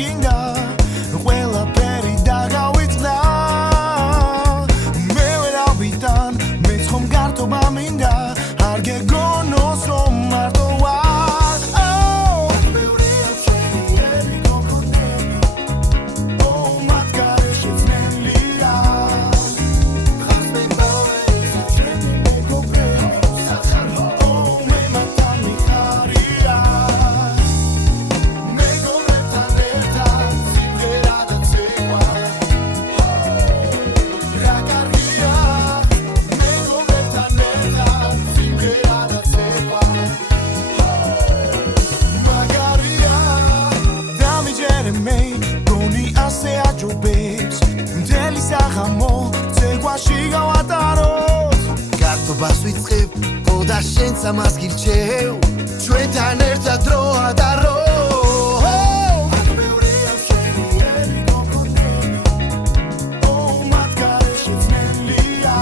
გინდა ყველაფერი დაგავიწყდა მე ვერავიდან მეც ხომ გართობა მინდა არ გეგონოს რომ მარტო ვარ ბევრია შენიერი გოგონები მათ გარეშე ძნელია ხარს მებავე შენი მეგობრები სახარო მე მათთან მიხარია მეგობრებთან ერთად სიმღერა და ცეკვა რა კარგია მეგობრებთან ერთად სიმღერა და ცეკვა მაგარია დამიჯერე მე გონი ასე აჯობებს მთელი საღამო ცეკვაში გავატაროთ გართობას ვიწყებ ყოდა შენც ამას გირჩევ ჩვენთან ერთად დრო ადარო ბევრია შენიერი გოგონები მათ გარეშე ძნელია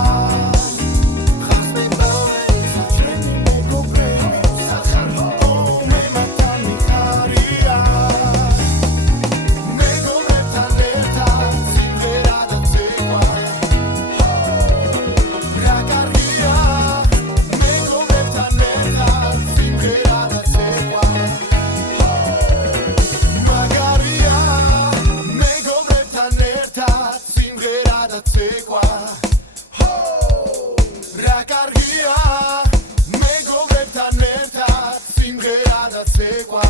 ხარს მებავე შენი მეგობრები სახარო მე მათთან მიხარია მეგობრებთან ერთად სიმღერა და ცეკვა რა კარგია მეგობრებთან ერთად სიმღერა და ცეკვა მაგარია მეგობრებთან ერთად სიმღერა და ცეკვა რა კარგია მეგობრებთან ერთად სიმღერა და ცეკვა